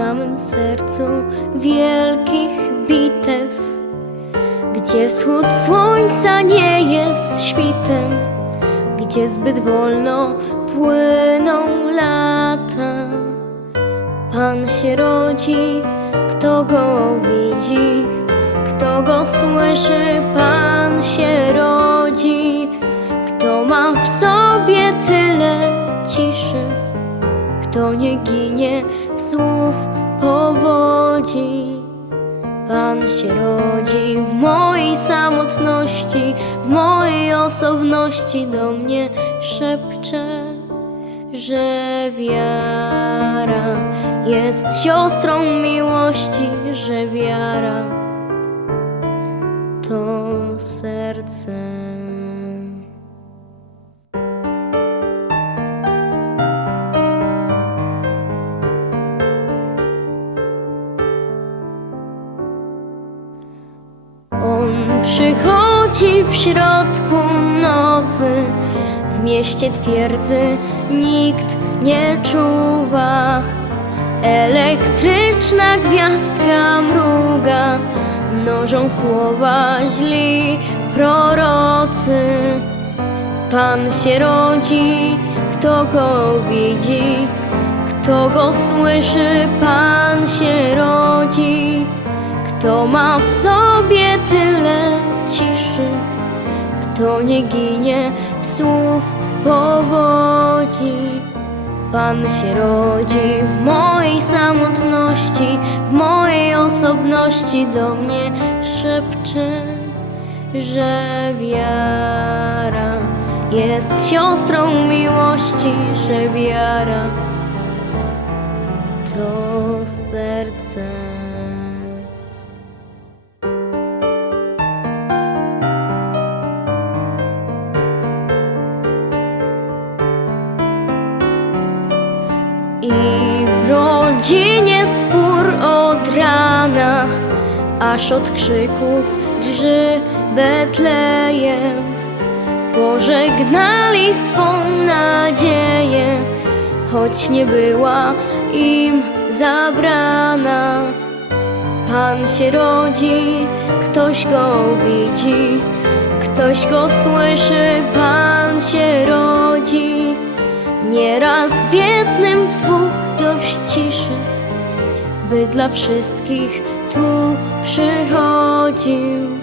samym sercu wielkich bitew, gdzie wschód słońca nie jest świtem, gdzie zbyt wolno płyną lata. Pan się rodzi, kto go widzi, kto go słyszy, Pan się rodzi, kto ma w sobie tyle ciszy, kto nie ginie w słów powodzi. Pan się rodzi w mojej samotności, w mojej osobności do mnie szepcze, że wiara jest siostrą miłości, że wiara to serce. Przychodzi w środku nocy, w mieście twierdzy nikt nie czuwa. Elektryczna gwiazdka mruga, mnożą słowa źli prorocy. Pan się rodzi, kto go widzi, kto go słyszy, Pan się rodzi. Kto ma w sobie tyle ciszy, kto nie ginie w słów powodzi. Pan się rodzi w mojej samotności, w mojej osobności do mnie szepcze, że wiara jest siostrą miłości, że wiara to serce. Rodzinie spór od rana, aż od krzyków drży Betlejem. Pożegnali swą nadzieję, choć nie była im zabrana. Pan się rodzi, ktoś go widzi, ktoś go słyszy, Pan się rodzi. Nieraz w jednym, w dwóch by dla wszystkich tu przychodził.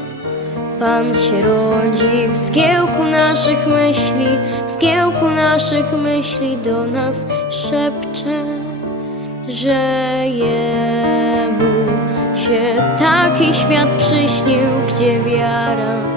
Pan się rodzi w zgiełku naszych myśli, w zgiełku naszych myśli do nas szepcze, że Jemu się taki świat przyśnił, gdzie wiara